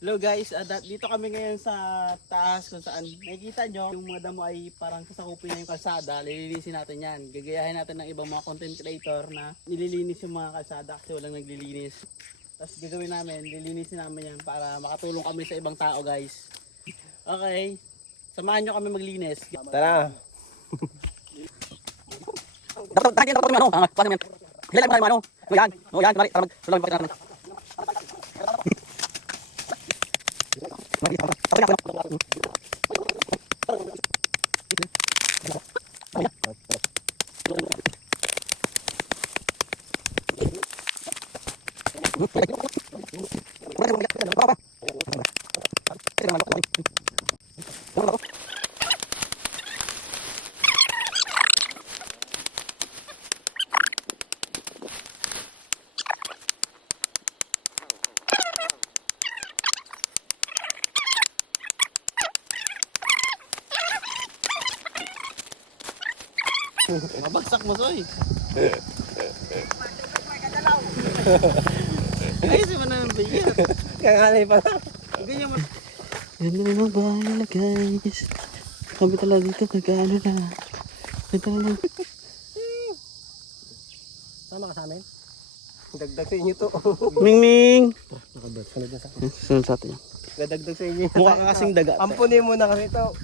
Hello guys, dito kami ngayon sa taas kung saan nakikita nyo yung mga damo ay parang sasakupin na yung kalsada. Lilinisin natin yan. Gagayahin natin ng ibang mga content creator na nililinis yung mga kalsada kasi walang naglilinis. Tapos gagawin namin, lilinisin namin yan para makatulong kami sa ibang tao guys. Okay, samahan nyo kami maglinis. Tara. Dapat tayo dapat ano? Paano yan? Hilala mo ano? Yan. Oh yan, mari para magsulang pakita natin. Mabagsak mo, Soy. Ayos mo na ng bigyan. Kakalay pa lang. Ganyan mo. Ganda na ng bahay nila guys. Kami talaga dito nag-ano na. Ganda na lang. Sama ka sa amin? Dagdag sa inyo to. Ming Ming! Nakabot. Sunod na sa akin. Sunod sa atin. Dadagdag sa inyo. Mukha ka kasing daga. Ampunin mo na kasi ito.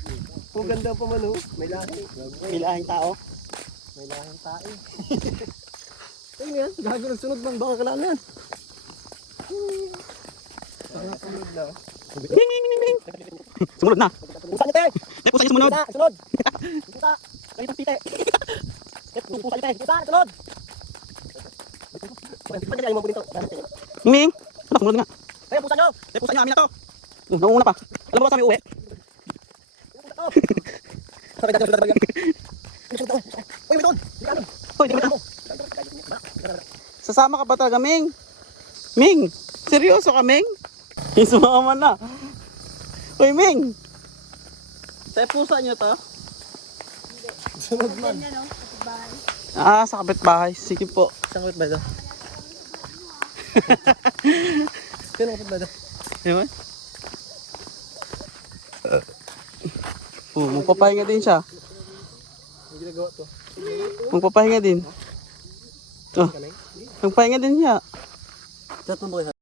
Kung ganda pa man oh. May lahi. Pilahing tao. May lahing tae. Tingnan yan. Gago ng sunod bang baka kalanan. Sunod na. Ming Ming Ming Ming! Sumunod na. Pusa niyo te! Pusa niya sumunod. Pusa! Sunod! Pusa! Kahit ang pite! Pusa niyo te! Pusa! Sunod! Pwede kayo mo po dito. Ming Ming! Ano, sumunod nga. Kaya pusa niyo! Pusa niya, amin na to. Nauna pa. Alam mo ba sa amin uwi? Sabi dati sulat bagyan. Uy, may doon! Hoy, di ba na? Sasama ka ba talaga, Ming? Ming! Seryoso ka, Ming? Sumama na. Hoy, Ming! Sa pusa niyo to? Sunod man. Ah, sa kapitbahay. Sige po. Saan kapit ba ito? Saan kapit ba ito? Diba? Magpapahinga din siya. Ang ginagawa to. Magpapahinga din. Oh, magpapahinga din siya. Chat mo ba kayo?